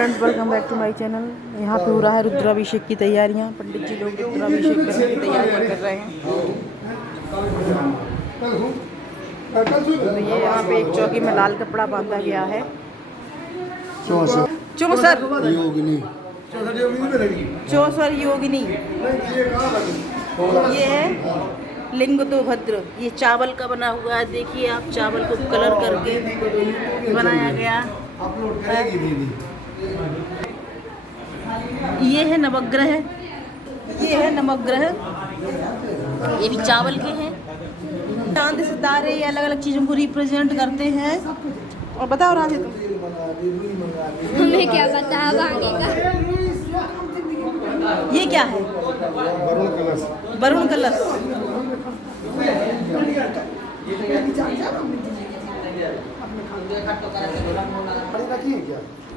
Friends, welcome back to my channel. यहाँ पे हो रहा है रुद्राभिषेक की तैयारियाँ। पंडित जी लोग रुद्राभिषेक करने की तैयारियाँ कर रहे हैं। तो ये यहाँ पे एक चौकी में लाल कपड़ा बांधा गया है। चौसर योगिनी। ये है लिंग तो भद्र। ये चावल का बना हुआ है। देखिए आप, चावल को कलर करके बनाया गया है। ये है नवग्रह। ये है नवग्रह। ये भी चावल के हैं। चांद सितारे ये अलग अलग चीज़ों को रिप्रेजेंट करते हैं। और बताओ राजे तुम, हमें क्या पता है आगे का। ये क्या है? वरुण कलश।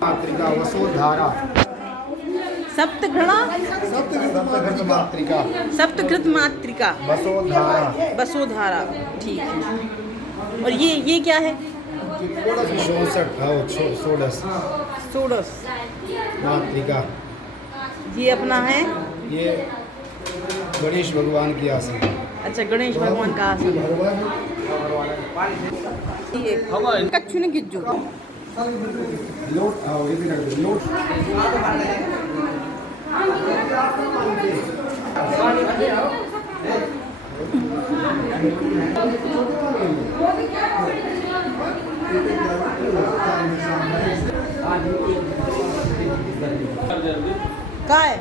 मातृका वसुधारा। सप्तघृणा मातृका सप्तकृत मातृका वसुधारा। वसुधारा, ठीक है। और ये क्या है? 64 सोडस मातृका। ये अपना है। ये गणेश भगवान की आसन। अच्छा, गणेश भगवान का आसन। ये कच्छु ने गिज्जू। लोट आओ, ये भी कर दो लोट। का है?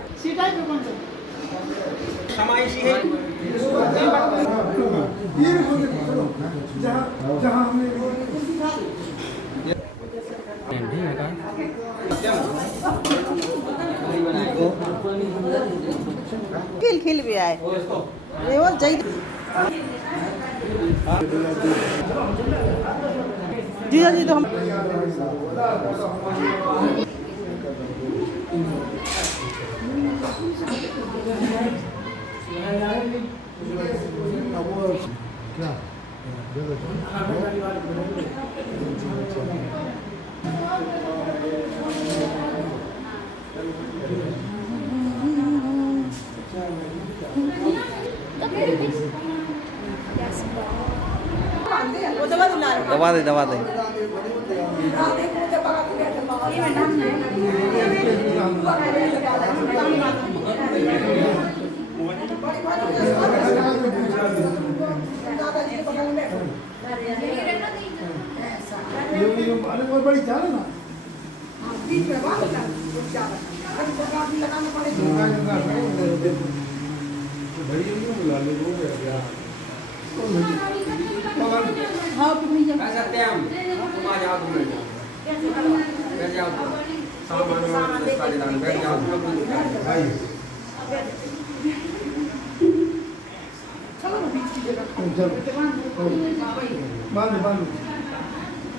खिल खिल भी आए। ये वो जय जीजा जी तो हम क्या दबा दे। बड़ी जाने ना हाँ भैया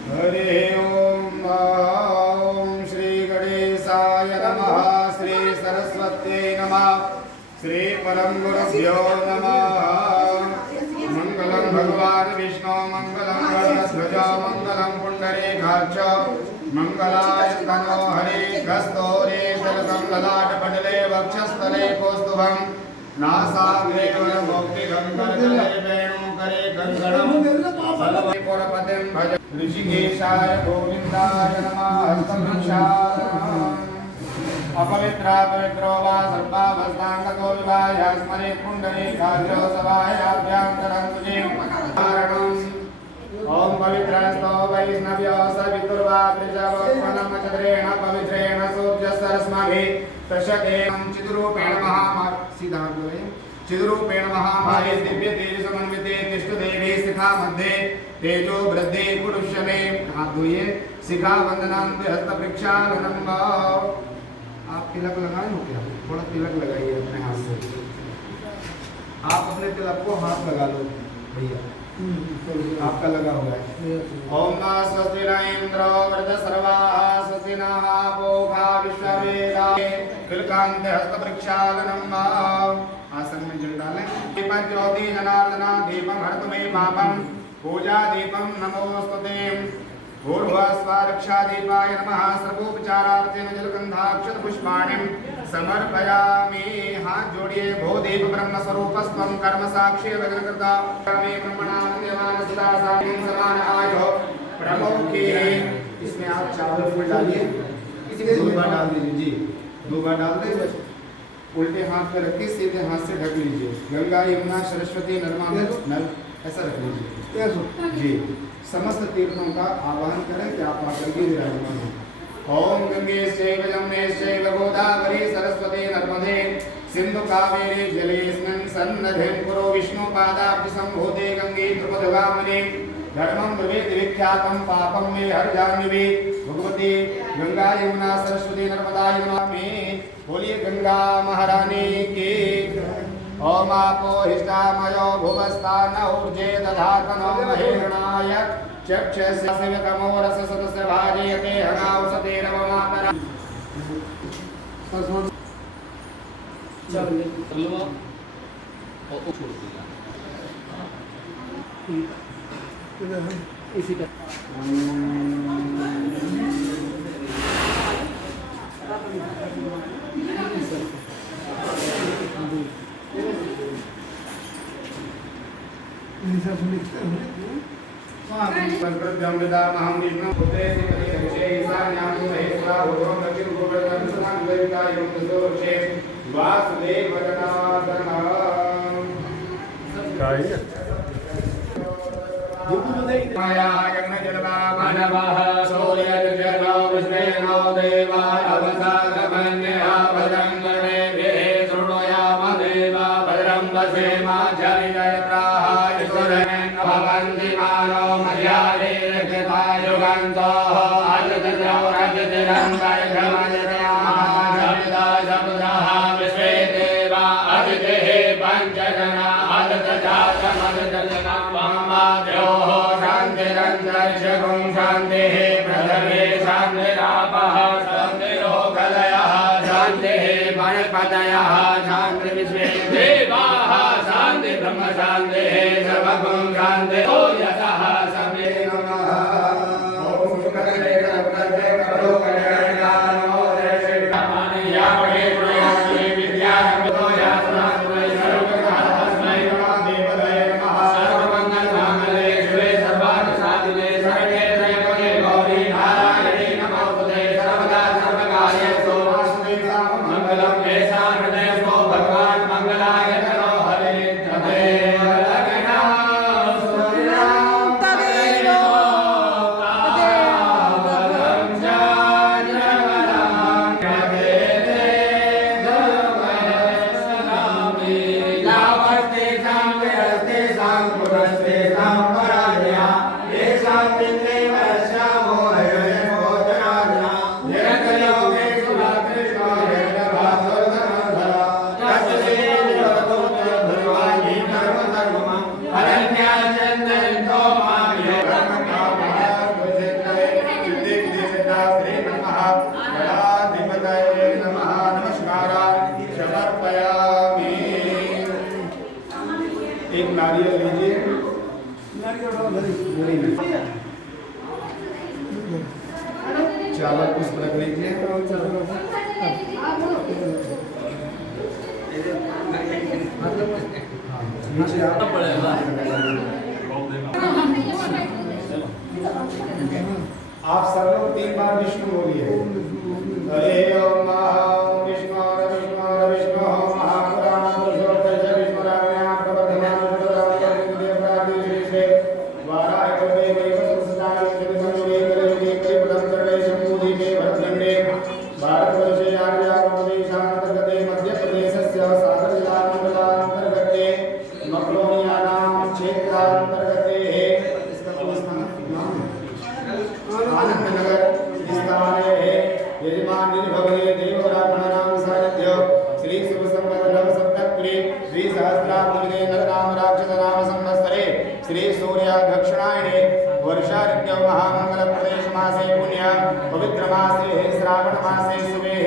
हरे ओम श्री गणेशाय नमः। श्री सरस्वत्यै नमः। श्री परम गुरुभ्यो नमः। मंगलम भगवान विष्णु मंगलम गरुड़ध्वज मंगलम पुंडरीकाक्ष मंगलाय तनो हरि कस्तूरी तिलकं ललाटपटले वक्षस्थले कौस्तुभं नासाग्रे वरमौक्तिकं करतले वेणुकरे गङ्गणं सर्वैपुरपतिं भज। ऋषिकेशाय गोविन्दाय नमः। हस्तवृक्षाय अपवित्रा पवित्रो वा सर्वावस्थाङ्गतो विवाह स्मरेत् पुण्डरीकाक्षो सभायाभ्यान्तरं तुजिं कारणम्। ओम पवित्रस्तो वैष्णव्यो सवितुर्वा प्रजावत्मनमचद्रेण पवित्रेण सोऽभ्यस्तरस्माभिः तशकेन चिद्रूपेण चिद्रूपेण महामाये दिव्य तेज समन्विते तिष्ठदेवी शिखा मध्ये तेजो वृद्धि पुरुषने। हाथ धोइए। शिखा वंदनम हस्त प्रक्षालनम। आप तिलक लगाए हो क्या? थोड़ा तिलक लगाइए अपने हाथ से। आप अपने तिलक को हाथ लगा लो भैया, आपका लगा हुआ है। ओम नमः स्वस्ति न इंद्रो वृद्धसर्वाः स्वस्ति नः पूषा विश्ववेदाः तिलकान्ते हस्तप्रक्षालनम्। आसन में जल डालें। दीपं ज्योति जनार्दना दीपं हरतु मे पापं पूजा दीपं नमोस्तुते। पूर्वस्वारक्षादीपाय नमः सर्वोपचारार्थेन जलगन्धाक्षतपुष्पाणिं समर्पयामि। हाथ जोड़िए। भो देव ब्रह्म स्वरूपस्त्वं कर्म साक्षी वज्रकृता मे ब्रह्मणां देवानस्ता सामिं समान आयो प्रमुखे। इसमें आप चावल फूल डालिए। किसी में 2 बार डाल दीजिए जी। 2 बार डाल दें बस। उल्टे हाथ पे रख के सीधे हाथ से ढक लीजिए। गंगा यमुना सरस्वती नर्मदा ऐसा रख लीजिए जी। समस्त तीर्थों का आवाहन करें कि आप आकर के विराजमान हैं। ओम गंगे शैव जमुने शैव गोदावरी सरस्वती नर्मदे सिंधु कावेरी जलेस्मिन् सन्निधिं कुरु विष्णु पादाब्ज संभूते गंगे द्रुपदगामिनी धर्मं ब्रवीत विख्यातं पापं मे हरजान्वी भगवती गंगा यमुना सरस्वती नर्मदा नमामि। बोलिए गंगा महारानी की। ओम आपो हिष्ठामयो भुवस्तान ऊर्जे दधातनो महेरणाय चक्षुषमो रस सदस्य भाजयते हनावसते रवमातर। इसी का संप्रद्यमृतामहं विष्णु पुत्रे श्रीपतिशे ईशान्यां महेश्वरा भूतं दक्षिण गोवर्धनं सुन्दरिकायं सुदोषे वासुदेवजनार्दनः। माया यज्ञजलवा मानवः सूर्यजलो विष्णेनो देवा अवसादमन्यः भद्रं गणेभिः शृणुयाम देवा भद्रं वसेमाचरितयत्राः ईश्वरेण भवन्ति मानो मर्यादे कृतायुगन्तोः अजतिरङ्गैर्घमजराः शब्दः विश्वे देवा अदितिः पञ्चजना अदतजातमदतजनमद्योः शान्तिरन्तरिक्षगुं शान्तिः प्रथमे शान्तिरापः शान्तिरोगलयः शान्तिः गणपतयः शान्तिर्विश्वे देवाः शान्ति ब्रह्म शान्तिः सर्वगुं शान्तिः यतः समे नमः। ओम शुक्रे करते करो कल्याणो देशे या पढ़े प्रयासि विद्या हमो या सुनासुरे सर्वकालस्मै नमः देवदये नमः सर्वमंगल मांगल्ये शिवे सर्वार्थ साधिके शरण्ये त्र्यंबके गौरी नारायणी नमोस्तुते सर्वदा सर्वकार्येषु वासुदेवा मंगलम ऐसा हृदय को भगवान मंगलाय करो हरे तदेव लगना सुराम तदेव तदेव जानवराम कदेते धर्मस्नामि लावस्ते सांगयस्ते सांपुरस्ते सांपराज्ञा येषां विन्ने वश्यामो हरे मोदराजना निरतयोगे सुराकृष्णो हेरभासोदनधरा तस्य विरोधो धर्वाणि धर्मधर्मम् अरण्याचन्दन्तो माये ब्रह्मकामहार्गुजेत्रये सिद्धिविदिसिद्धास्त्रे नमः गणाधिपतये नमः नमस्कारान् समर्पयामि। एक नारियल लीजिए। चावल पुष्प रख लीजिए। नीचे आप सब लोग 3 बार विष्णु बोलिए। हरे ओम विष्णु विष्णु विष्णु महापुराण पुरुषोत्तम विष्णुराज्ञा प्रवर्धमान देवराजश्री द्वारा कवे देव संस्थान श्रीमंगे करेगे कलिपदं करणे शंभूदि के भद्रण्डे भारतवर्षे आर्यावर्तदेशान्तर्गते मध्यप्रदेशस्य सागर जिलामण्डलान्तर्गते मक्रोनियानां क्षेत्रान्तर्गते आनंदनगर स्थाने यजमान निर्भवने देवब्राह्मणानां सानिध्य श्री शुभ संवत् नव सप्तमी श्री सहस्राब्दे नरनाम राक्षसनाम संवत्सरे श्री सूर्य दक्षिणायने वर्षा ऋतु महामंगल प्रदेश मासे पुण्य पवित्र मासे श्रावण मासे शुभे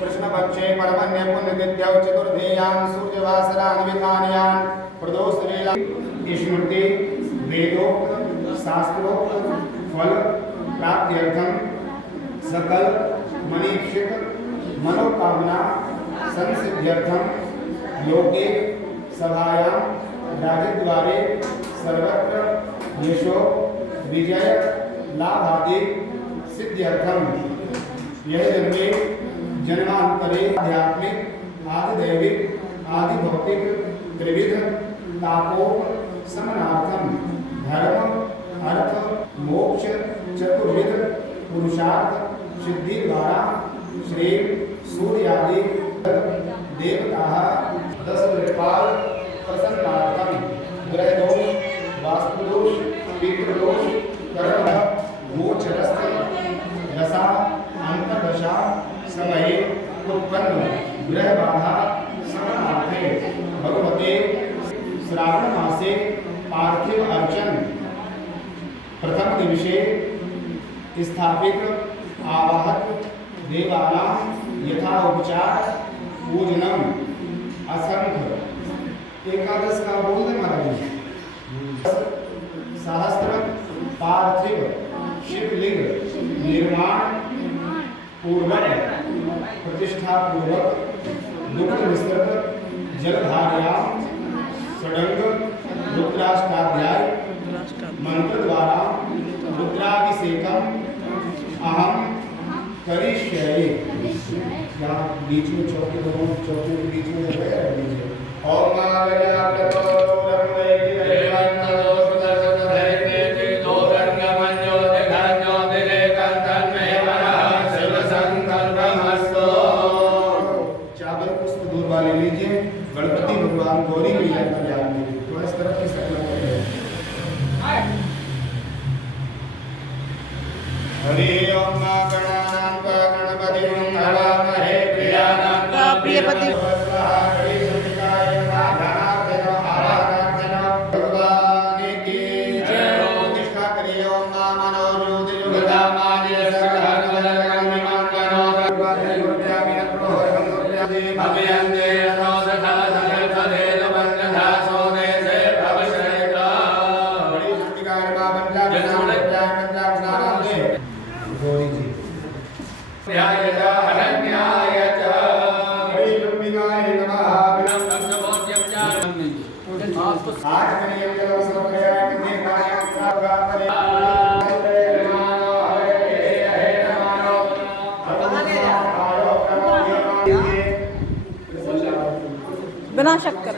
कृष्ण पक्षे परमन्य पुण्य तिथ्यौ चतुर्थीयां सूर्यवासरान्वितान्यां प्रदोष वेला स्मृति वेदोक्त शास्त्रोक्त फल प्राप्त्यर्थम सकल मनीक्षित मनोकामना संसिद्ध्यर्थम लोके सभायां राजद्वारे सर्वत्र यशो विजय लाभादि सिद्ध्यर्थम यह जन्मे जन्मांतरे आध्यात्मिक आदि दैविक आदि भौतिक त्रिविध तापो समनार्थम धर्म अर्थ मोक्ष चतुर्विध पुरुषार्थ सिद्धि द्वारा श्री सूर्यादि देवता 10 कृपाल प्रसन्नार्थम ग्रह दोष वास्तु दोष पितृ दोष कर्म गोचरस्थ दशा अंतर्दशा समये उत्पन्न ग्रह बाधा समनार्थे भगवते श्रावण मासे पार्थिव अर्चन प्रथम दिवसे स्थापित आवाहक देवानां यथा उपचार पूजनम असंख्य एकादश का बोल दे महाराज सहस्त्र पार्थिव शिवलिंग निर्माण पूर्वक प्रतिष्ठा पूर्वक दुग्ध मिश्रित जलधारयां षडंग रुद्राष्टाध्याय मंत्र द्वारा रुद्राभिषेकम अहम करिष्ये। यहाँ बीच में चौकी दोनों चौकी के बीच में जगह है नीचे ओम चावल पुष्प दूर वाले लीजिए गणपति भगवान गौरी मैया का ध्यान दीजिए तो इस तरफ की सकल हरि ओम गणानां गणपतिं हवामहे प्रियानां प्रियपति भगवान की जय। प्रतिष्ठा करिए ओम नमो ज्योति जुगदामानि अभियन्ते रोदधा धनधनेन बन्धधा सोने से भवशयता बड़ी शक्तिकार पंचांग स्नानांते गौरी जी न्यायजा हरन्याय च बड़ी लंबिकाय नमः विनम संबोध्यम च आज करिए जल समर्पयामि निर्माणं प्राप्तामि बिना शक्कर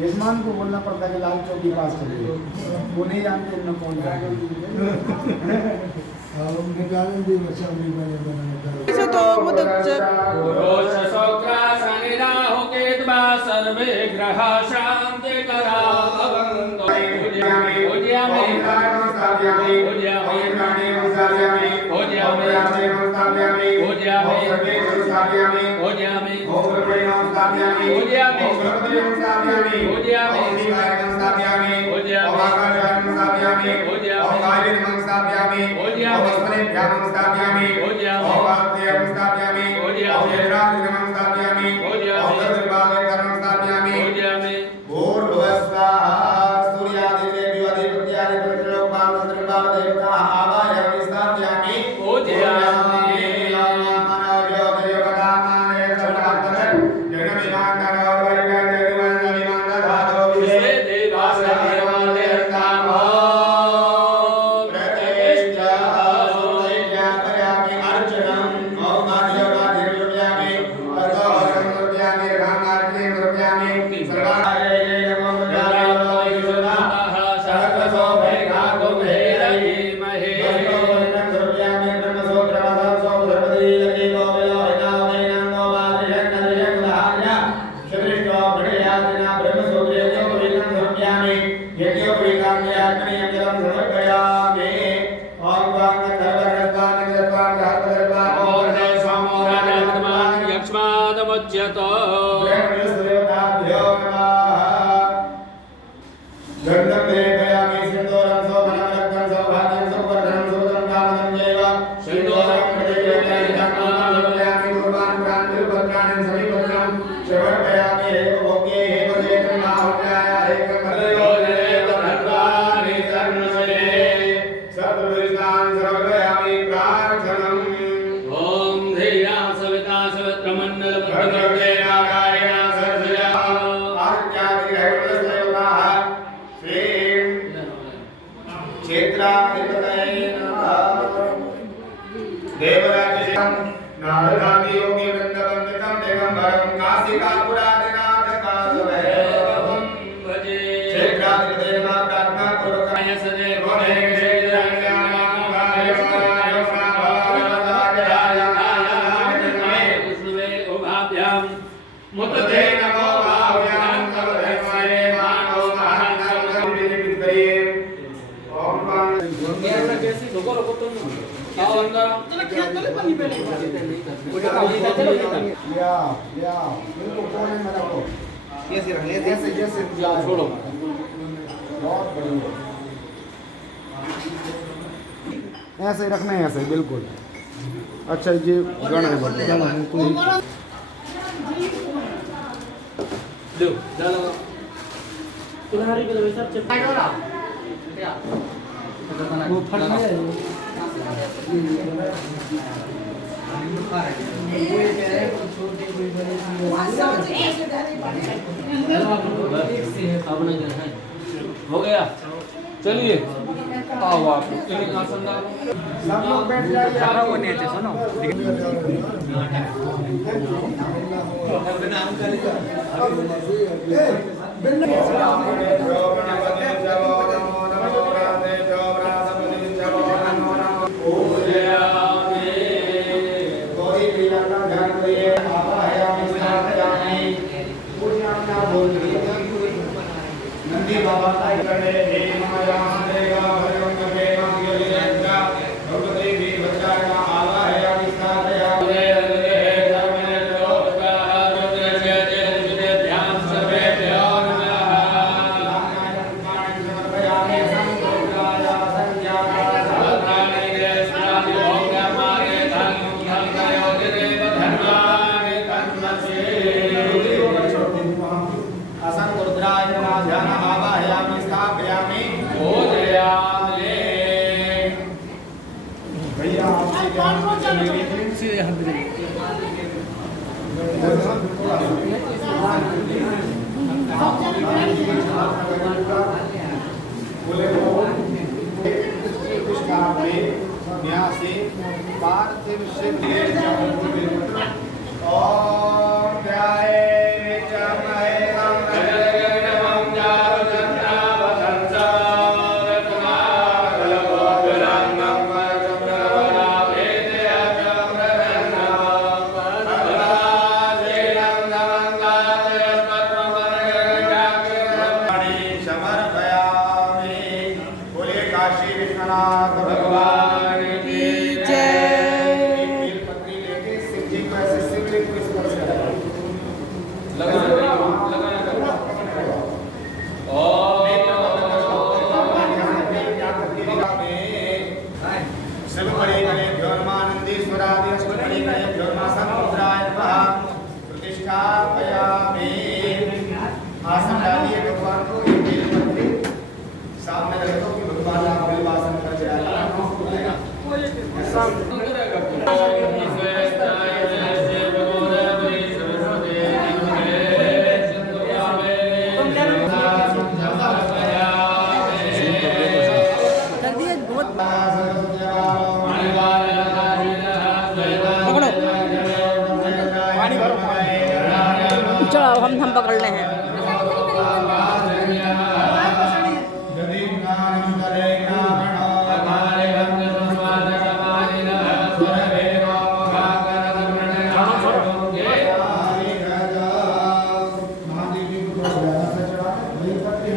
यजमान को बोलना पड़ता है कि लाल चौक के पास चलिए, वो नहीं जानते न कौन तो वो सर्वे ग्रह शांति करा सूर्यादि छोड़ो ऐसे ही रखना है, ऐसे बिल्कुल। अच्छा ये गण है, वो फट गया हो गया। चलिए आओ आप आसन सब लोग बैठ जाइए। सुनो नंदी बाबा करने पार्थिव शिव आसन डालिए भगवान को, सामने रखो कि भगवान आप आसन कर चलो हम पकड़ रहे हैं।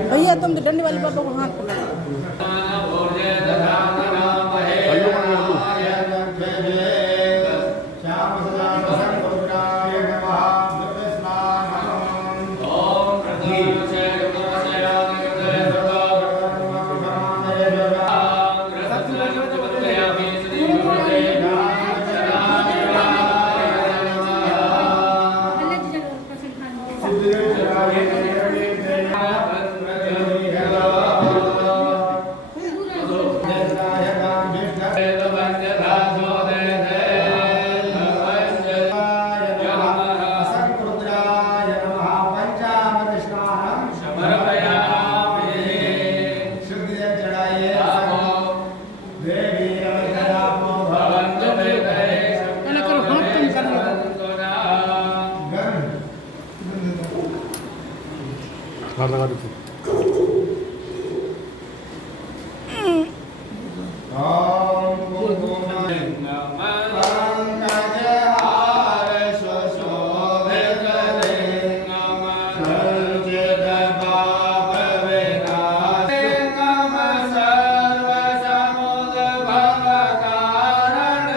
भैया तुम तो डंडी वाली बातों को हाथ पकड़ हार लगा देते ओम पूर्णाय नमः पंकजहार सुशोभित नमः संचित पाप विनाश नमः सर्व समुद्भव कारण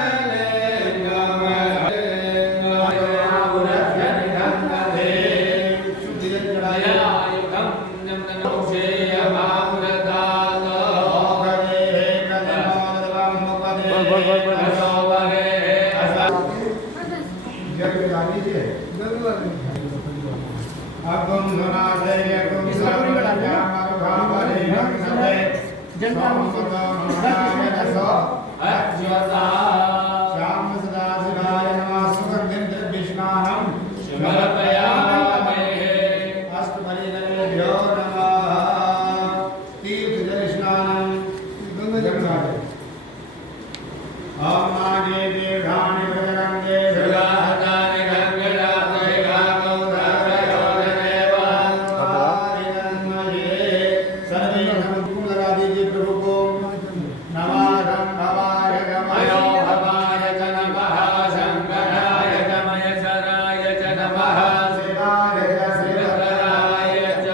श्याम सदा शिवाय नमः सुगंधिं द्रव्यस्नानं समर्पयामि अष्टबलिनभ्यो नमः तीर्थजलस्नानं गंगाजलस्नानं ओम नागे देवानि वदरंगे जगाहतानि गंगराते गागौधारयोधनेव आरिनन्मये सर्वे नमः लगा दीजिए प्रभु को नमारं भवाय गमयो भवाय च नमः शंकराय गमय शराय च नमः शिवाय च शिवतराय च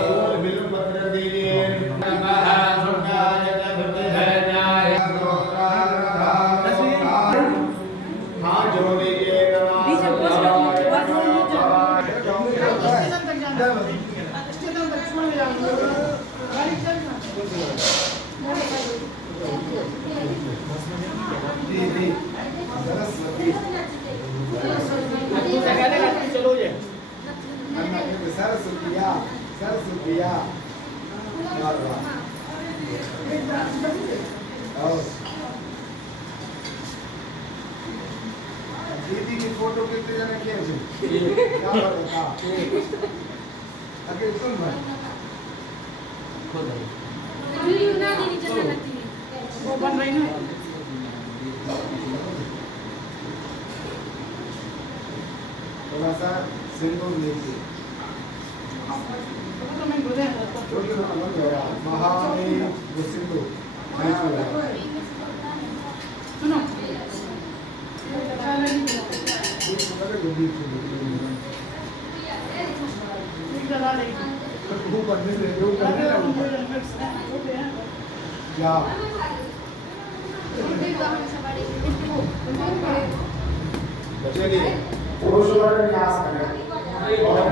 फूल बिल्वपत्र दीजिए नमः सुखाय च भृतधन्याय हाथ जोड़िए सरस्वतिया दीदी की फोटो कितने जने खींचे क्या बता अरे तुम भाई वो बन रही ना थोड़ा सा सिंदूर लीजिए महादेव वो सिंदूर सुनो चलिए पुरुषों न्यास करें और